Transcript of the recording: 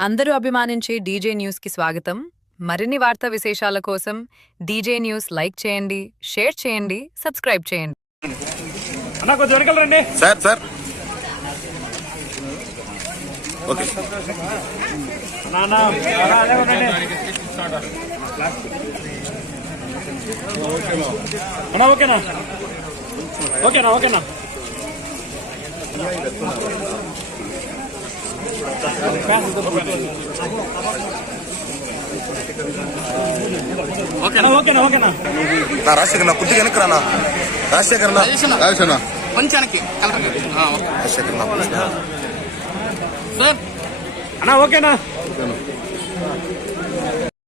అందరూ అభిమానించే DJ news కి స్వాగతం. మరిన్ని వార్తా విశేషాల కోసం డీజే న్యూస్ లైక్ చేయండి, షేర్ చేయండి, సబ్స్క్రైబ్ చేయండి. అన్న కొంచెం వెనకాల రండి. సార్ ఓకే నాన్న అదే ఉండండి. అన్నా ఓకేనా? ఓకేనా? ఓకేనా? ఓకేనా? ఓకేనా? రాజశేఖర్ నా కుర్తి వెనక్కి రానా? రాజశేఖర్ కొంచెం రాజశేఖర్ అన్నా ఓకేనా?